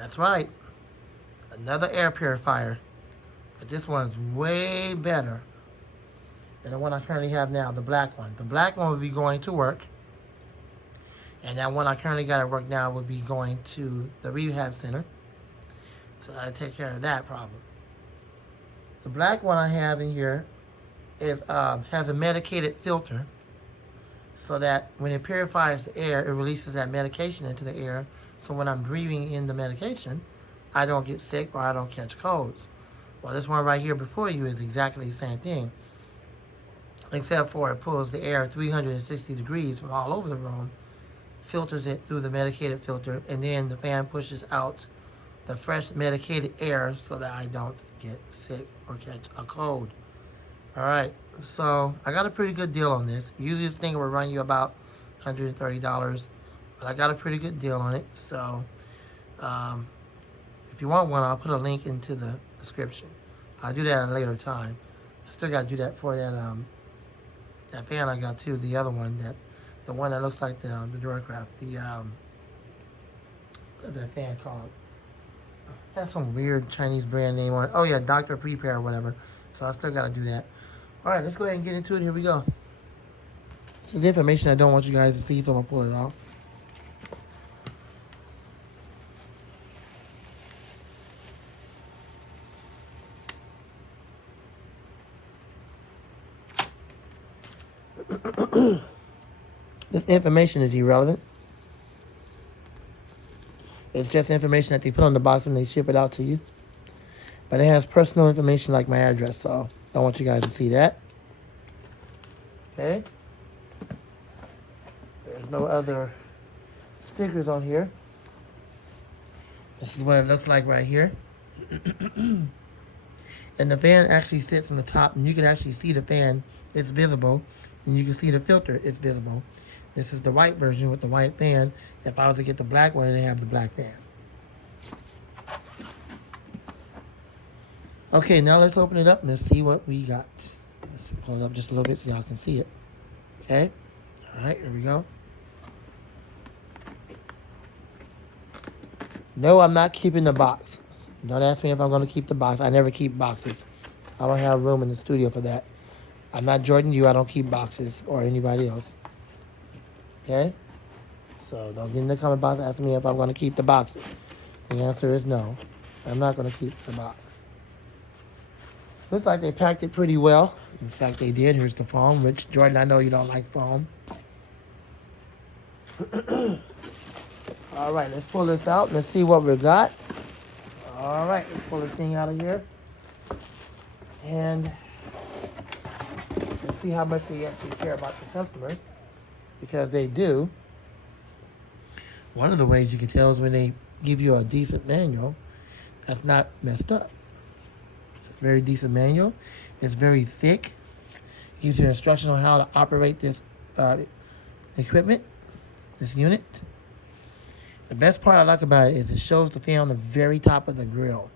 That's right. Another air purifier. But this one's way better than the one I currently have now, the black one. The black one will be going to work. And that one I currently got at work now will be going to the rehab center. So I take care of that problem. The black one I have in here is has a medicated filter, so that when it purifies the air, it releases that medication into the air. So when I'm breathing in the medication, I don't get sick or I don't catch colds. Well, this one right here before you is exactly the same thing, except for it pulls the air 360 degrees from all over the room, filters it through the medicated filter, and then the fan pushes out the fresh medicated air so that I don't get sick or catch a cold. All right, so I got a pretty good deal on this. Usually this thing will run you about $130, but I got a pretty good deal on it. So if you want one, I'll put a link into the description. I'll do that at a later time. I still got to do that for that that fan I got too. The other one, the one that looks like the Duracraft. What's that fan called? It has some weird Chinese brand name on it. Oh yeah, Dr. Prepare or whatever. So I still got to do that. All right, let's go ahead and get into it. Here we go. This is the information I don't want you guys to see, so I'm going to pull it off. This information is irrelevant. It's just information that they put on the box when they ship it out to you. But it has personal information like my address, so I don't want you guys to see that. Okay. There's no other stickers on here. This is what it looks like right here. And the fan actually sits on the top, and you can actually see the fan. It's visible. And you can see the filter. It's visible. This is the white version with the white fan. If I was to get the black one, they have the black fan. Okay, now let's open it up and let's see what we got. Let's pull it up just a little bit so y'all can see it. Okay? All right, here we go. No, I'm not keeping the box. Don't ask me if I'm going to keep the box. I never keep boxes. I don't have room in the studio for that. I'm not Jordan you. I don't keep boxes or anybody else. Okay? So don't get in the comment box asking me if I'm going to keep the boxes. The answer is no. I'm not going to keep the box. Looks like they packed it pretty well. In fact, they did. Here's the foam, which, Jordan, I know you don't like foam. All right, let's pull this out. Let's see what we got. All right, let's pull this thing out of here. And let's see how much they actually care about the customer. Because they do. One of the ways you can tell is when they give you a decent manual that's not messed up. It's a very decent manual. It's very thick. It gives you instructions on how to operate this equipment, this unit. The best part I like about it is it shows the fan on the very top of the grill.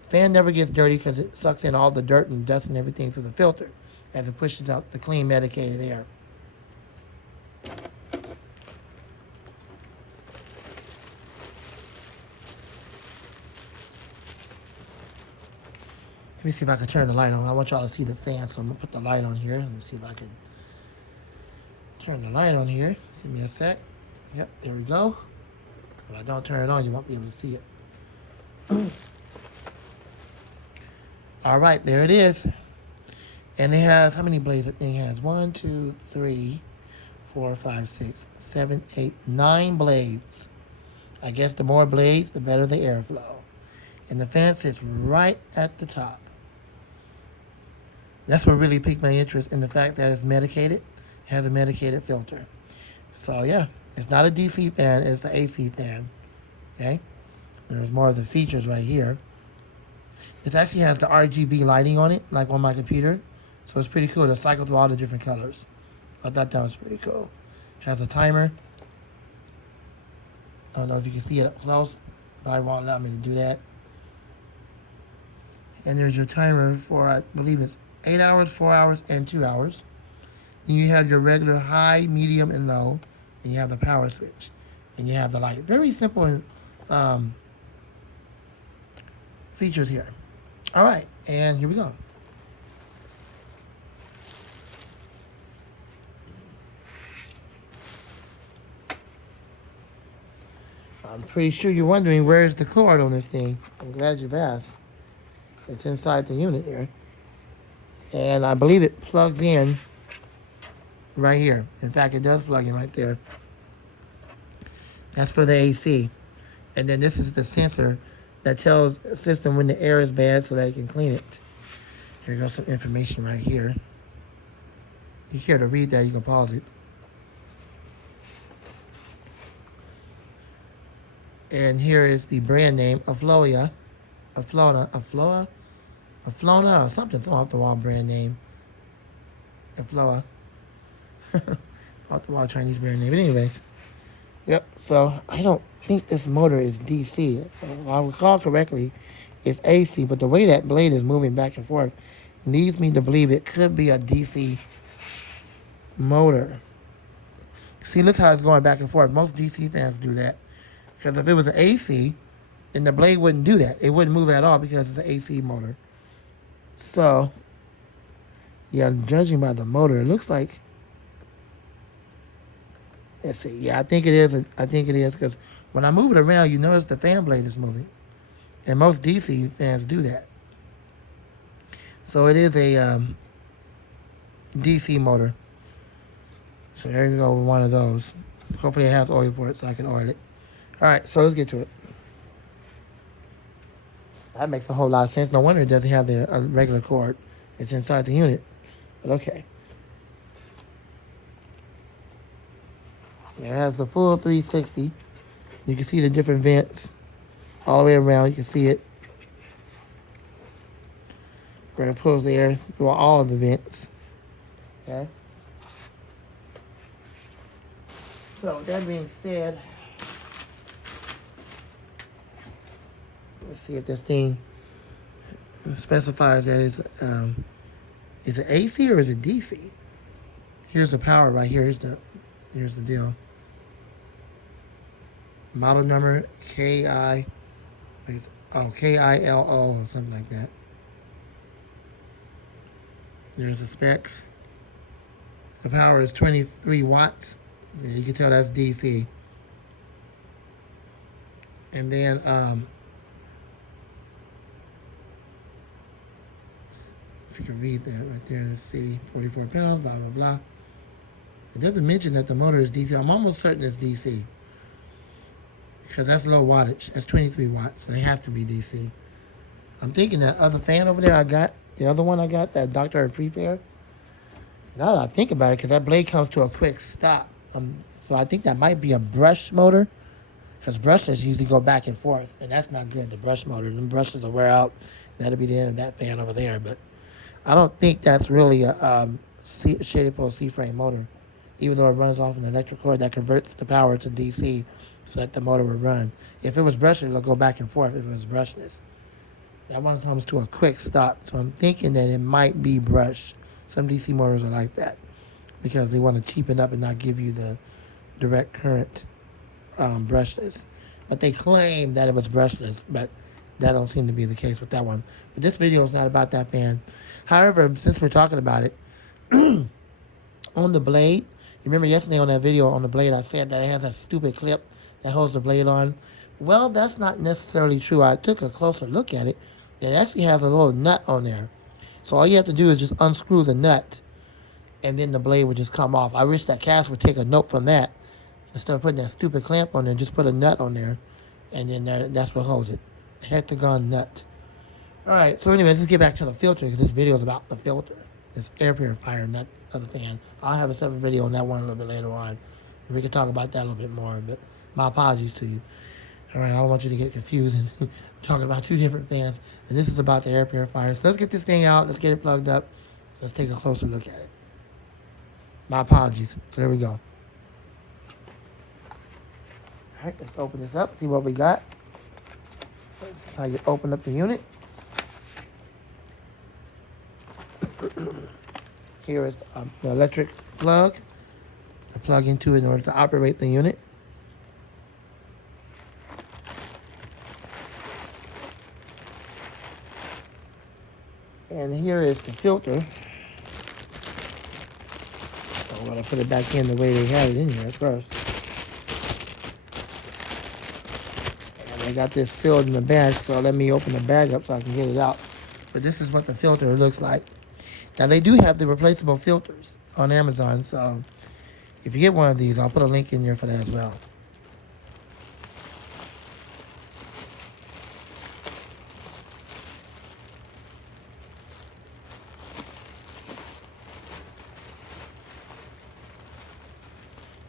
The fan never gets dirty because it sucks in all the dirt and dust and everything through the filter as it pushes out the clean medicated air. Let me see if I can turn the light on. I want y'all to see the fan, so I'm going to put the light on here. Let me see if I can turn the light on here. Give me a sec. Yep, there we go. If I don't turn it on, you won't be able to see it. All right, there it is. And it has, how many blades that thing has? 1, 2, 3, 4, 5, 6, 7, 8, 9 blades. I guess the more blades, the better the airflow. And the fan sits right at the top. That's what really piqued my interest in the fact that it's medicated. It has a medicated filter. So yeah, it's not a DC fan, it's an AC fan. Okay? There's more of the features right here. This actually has the RGB lighting on it, like on my computer. So it's pretty cool to cycle through all the different colors. I thought that was pretty cool. It has a timer. I don't know if you can see it up close. Probably won't allow me to do that. And there's your timer for, I believe it's 8 hours, 4 hours, and 2 hours. Then you have your regular high, medium, and low. And you have the power switch. And you have the light. Very simple features here. All right, and here we go. I'm pretty sure you're wondering where's the cord on this thing. I'm glad you've asked. It's inside the unit here. And I believe it plugs in right here. In fact, it does plug in right there. That's for the AC. And then this is the sensor that tells the system when the air is bad so that it can clean it. Here goes some information right here. If you care to read that, you can pause it. And here is the brand name, Afloa, or something. Some off the wall brand name. Afloa. Off the wall Chinese brand name. But anyways. Yep, so I don't think this motor is DC. If I recall correctly, it's AC, but the way that blade is moving back and forth leads me to believe it could be a DC motor. See, look how it's going back and forth. Most DC fans do that. Because if it was an AC, then the blade wouldn't do that. It wouldn't move at all because it's an AC motor. So, yeah, judging by the motor, it looks like... Let's see. Yeah, I think it is. I think it is because when I move it around, you notice the fan blade is moving. And most DC fans do that. So it is a DC motor. So there you go with one of those. Hopefully it has oil for it so I can oil it. All right, so let's get to it. That makes a whole lot of sense. No wonder it doesn't have the regular cord. It's inside the unit. But okay. It has the full 360. You can see the different vents all the way around. You can see it. Where it pulls the air through all of the vents. Okay. So with that being said, let's see if this thing specifies that it's is it AC or is it DC? Here's the power right here. Here's the deal. Model number KILO or something like that. There's the specs. The power is 23 watts. You can tell that's DC. And then if you can read that right there, let's see, 44 pounds, blah, blah, blah. It doesn't mention that the motor is DC. I'm almost certain it's DC. Because that's low wattage. That's 23 watts. So it has to be DC. I'm thinking that other fan over there I got, the other one I got, that Dr. PURIFIER. Now that I think about it, because that blade comes to a quick stop. So I think that might be a brush motor. Because brushes usually go back and forth. And that's not good, the brush motor. Them brushes will wear out. That'll be the end of that fan over there. But I don't think that's really a shaded pole C-frame motor. Even though it runs off an electric cord that converts the power to DC so that the motor would run. If it was brushless, it'll go back and forth if it was brushless. That one comes to a quick stop. So I'm thinking that it might be brushed. Some DC motors are like that because they want to cheapen up and not give you the direct current brushless. But they claim that it was brushless, but that don't seem to be the case with that one. But this video is not about that fan. However, since we're talking about it, on the blade, you remember yesterday on that video on the blade, I said that it has a stupid clip that holds the blade on. Well, that's not necessarily true. I took a closer look at it. It actually has a little nut on there. So all you have to do is just unscrew the nut, and then the blade would just come off. I wish that Cass would take a note from that. Instead of putting that stupid clamp on there, just put a nut on there, and then that's what holds it. Hectagon nut. All right, so anyway, let's get back to the filter, because this video is about the filter. This air purifier, not the fan. I'll have a separate video on that one a little bit later on. We can talk about that a little bit more, but my apologies to you. All right, I don't want you to get confused and talking about two different fans. And this is about the air purifier. So let's get this thing out. Let's get it plugged up. Let's take a closer look at it. My apologies. So here we go. All right, let's open this up, see what we got. This is how you open up the unit. Here is the electric plug to plug into in order to operate the unit. And here is the filter. So I'm going to put it back in the way they had it in here first. And I got this sealed in the bag, so let me open the bag up so I can get it out. But this is what the filter looks like. Now, they do have the replaceable filters on Amazon, so if you get one of these, I'll put a link in there for that as well.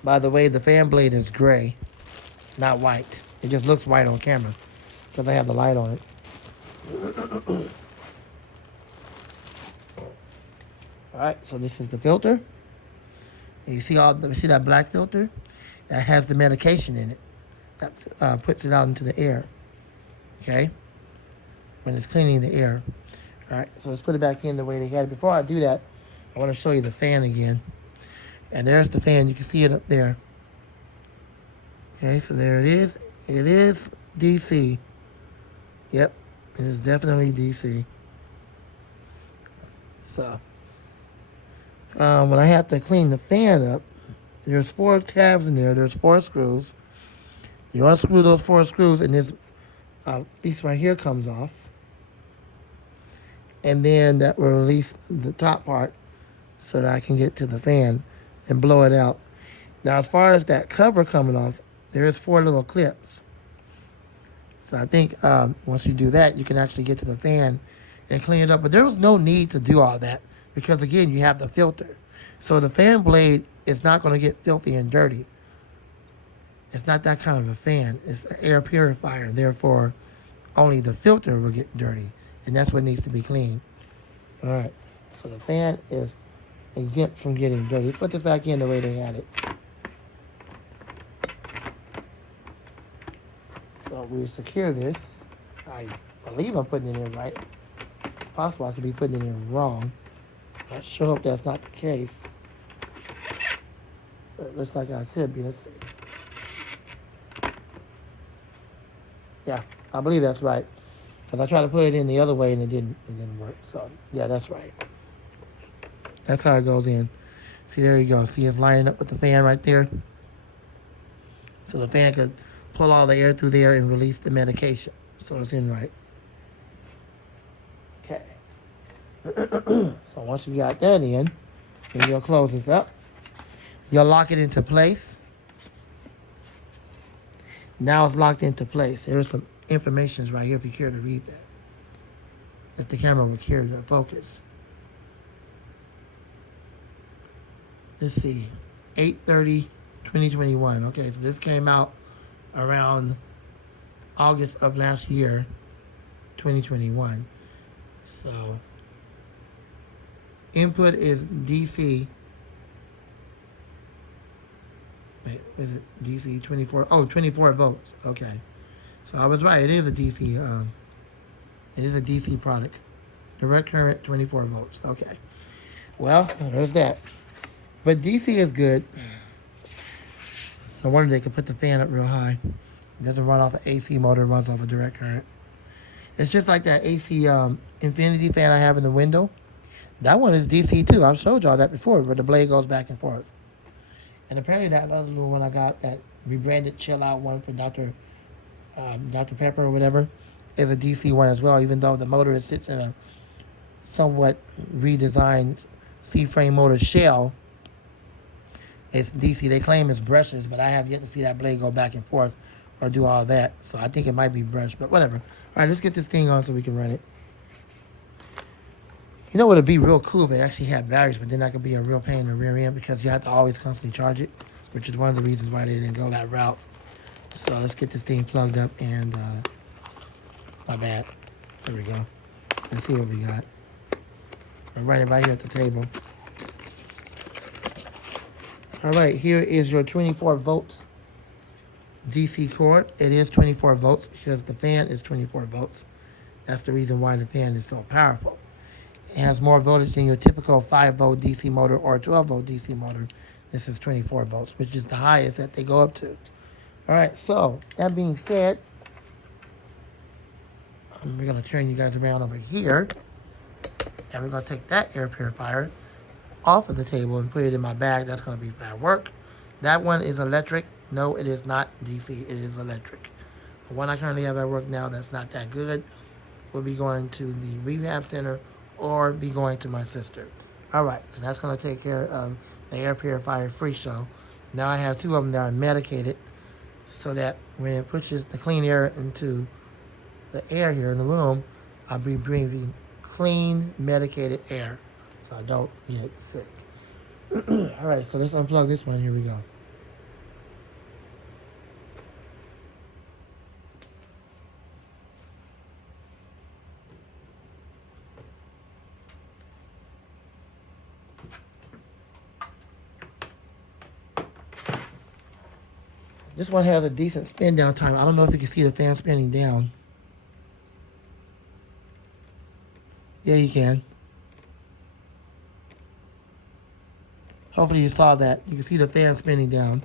By the way, the fan blade is gray, not white. It just looks white on camera because I have the light on it. All right, so this is the filter. And you see that black filter? That has the medication in it. That puts it out into the air. Okay? When it's cleaning the air. All right, so let's put it back in the way they had it. Before I do that, I want to show you the fan again. And there's the fan. You can see it up there. Okay, so there it is. It is DC. Yep, it is definitely DC. So, when I have to clean the fan up, there's 4 tabs in there. There's 4 screws. You unscrew those 4 screws, and this piece right here comes off. And then that will release the top part so that I can get to the fan and blow it out. Now, as far as that cover coming off, there is 4 little clips. So I think once you do that, you can actually get to the fan and clean it up. But there was no need to do all that because, again, you have the filter. So the fan blade is not going to get filthy and dirty. It's not that kind of a fan. It's an air purifier. Therefore, only the filter will get dirty. And that's what needs to be cleaned. All right. So the fan is exempt from getting dirty. Let's put this back in the way they had it. So we secure this. I believe I'm putting it in right. It's possible I could be putting it in wrong. I sure hope that's not the case. But it looks like I could be. Let's see. Yeah, I believe that's right. Because I tried to put it in the other way and it didn't work. So, yeah, that's right. That's how it goes in. See, there you go. See, it's lining up with the fan right there. So the fan could pull all the air through there and release the medication. So it's in right. Okay. So once you got that in, then you'll close this up. You'll lock it into place. Now it's locked into place. There's some information right here if you care to read that. If the camera would care to focus. Let's see. 8/30/2021. Okay, so this came out around August of last year, 2021. So input is DC. Wait, is it DC 24? Oh, 24 volts. Okay. So I was right. It is a DC. It is a DC product. Direct current, 24 volts. Okay. Well, there's that. But DC is good. No wonder they could put the fan up real high. It doesn't run off an AC motor. It runs off a direct current. It's just like that AC Infinity fan I have in the window. That one is DC too. I've showed y'all that before, where the blade goes back and forth. And apparently that other little one I got, that rebranded Chill Out one for Dr. Pepper or whatever, is a DC one as well, even though the motor sits in a somewhat redesigned C-frame motor shell. It's DC. They claim it's brushless, but I have yet to see that blade go back and forth or do all that. So I think it might be brushed, but whatever. All right, let's get this thing on so we can run it. You know what would be real cool if they actually had batteries, but then that could be a real pain in the rear end because you have to always constantly charge it, which is one of the reasons why they didn't go that route. So let's get this thing plugged up and, my bad. There we go. Let's see what we got. I'm running right here at the table. All right, here is your 24 volt DC cord. It is 24 volts because the fan is 24 volts. That's the reason why the fan is so powerful. It has more voltage than your typical 5 volt DC motor or 12 volt DC motor. This is 24 volts, which is the highest that they go up to. All right, so that being said, we're going to turn you guys around over here. And we're going to take that air purifier off of the table and put it in my bag. That's going to be for at work. That one is electric. No, it is not DC. It is electric. The one I currently have at work now that's not that good will be going to the rehab center or be going to my sister. All right, so that's going to take care of the air purifier free show. Now I have two of them that are medicated so that when it pushes the clean air into the air here in the room, I'll be breathing clean, medicated air so I don't get sick. All right, so let's unplug this one. Here we go. This one has a decent spin down time. I don't know if you can see the fan spinning down. Yeah, you can. Hopefully you saw that. You can see the fan spinning down.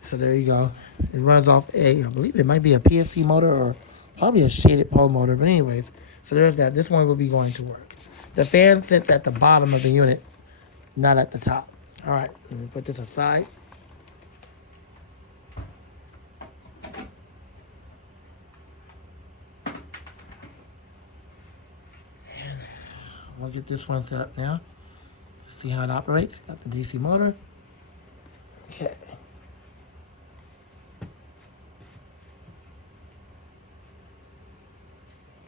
So there you go. It runs off I believe it might be a PSC motor or probably a shaded pole motor. But anyways, so there's that. This one will be going to work. The fan sits at the bottom of the unit, not at the top. All right, let me put this aside. We'll get this one set up now. See how it operates. Got the DC motor. Okay.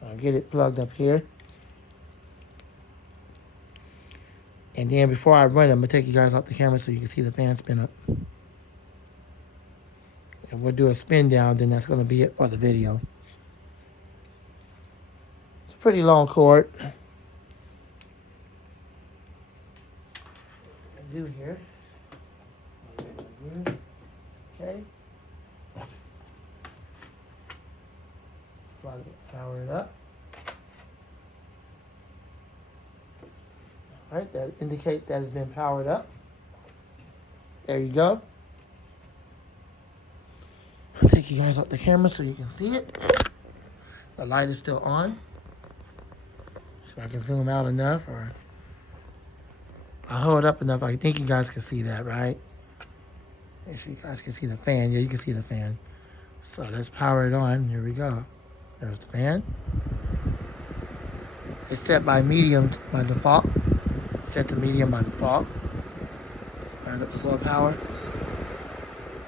I'll get it plugged up here. And then before I run it, I'm going to take you guys off the camera so you can see the fan spin up. And we'll do a spin down, then that's going to be it for the video. It's a pretty long cord. Do here. Okay. Plug it, power it up. All right, that indicates that it's been powered up. There you go. I'll take you guys off the camera so you can see it. The light is still on. So I can zoom out enough, or I'll hold it up enough. I think you guys can see that, right? Make sure you guys can see the fan. Yeah, you can see the fan. So let's power it on. Here we go. There's the fan. It's set by medium by default. Set to medium by default. Turn up the full power.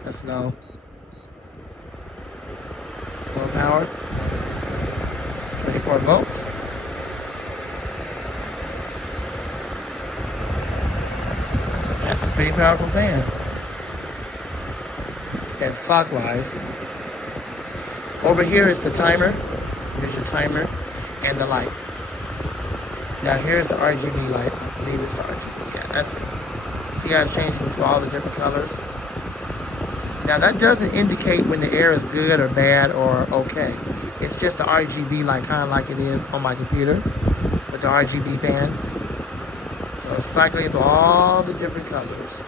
That's low. Low power. 24 volts. That's a pretty powerful fan. Spins clockwise. Over here is the timer. Here's your timer and the light. Now here's the Rgb light. I believe it's the Rgb. Yeah, that's it. See how it's changing to all the different colors? Now that doesn't indicate when the air is good or bad or okay. It's just the Rgb light, kind of like it is on my computer with the RGB fans. So it's cycling through all the different colors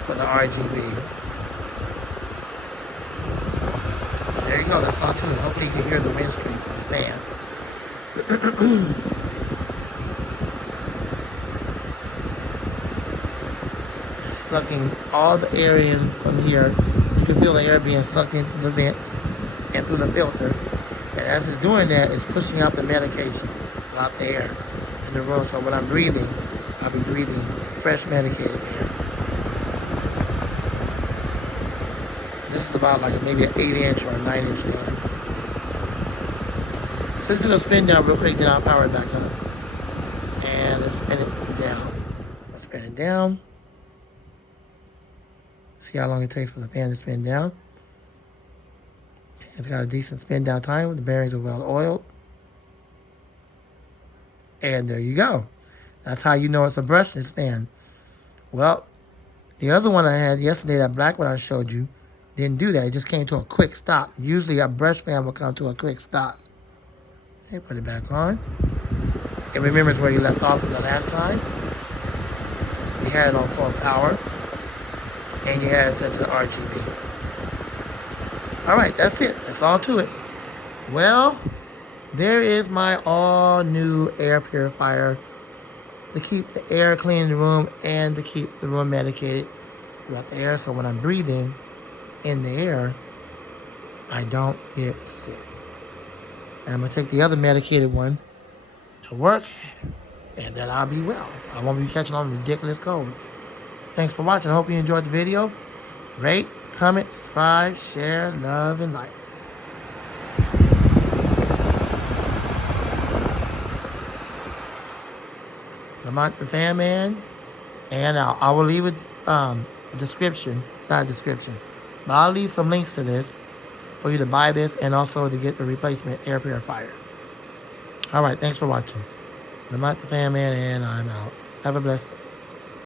for the RGB. There you go, that's all to it. Hopefully you can hear the windscreen from the fan. It's sucking all the air in from here. You can feel the air being sucked into the vents and through the filter. And as it's doing that, it's pushing out the medication, out the air in the room. So when I'm breathing, I'll be breathing fresh medicated air. This is about like maybe an 8-inch or a 9-inch fan. So let's do a spin down real quick, then I'll power it back up. And let's spin it down. Let's spin it down. See how long it takes for the fan to spin down. It's got a decent spin down time. The bearings are well oiled. And there you go. That's how you know it's a brushless fan. Well, the other one I had yesterday, that black one I showed you, didn't do that. It just came to a quick stop. Usually a brush fan will come to a quick stop. Okay, put it back on. It remembers where you left off from the last time. You had it on full power. And you had it set to the RGB. All right, that's it. That's all to it. Well, There is my all new air purifier to keep the air clean in the room and to keep the room medicated throughout the air. So when I'm breathing in the air, I don't get sick. And I'm going to take the other medicated one to work, and then I'll be well. I won't be catching on ridiculous colds. Thanks for watching. I hope you enjoyed the video. Rate, comment, subscribe, share, love, and like. Lamont the Fan Man, and I will leave a description, not a description, but I'll leave some links to this for you to buy this and also to get the replacement air purifier. All right, thanks for watching. Lamont the Fan Man, and I'm out. Have a blessed day.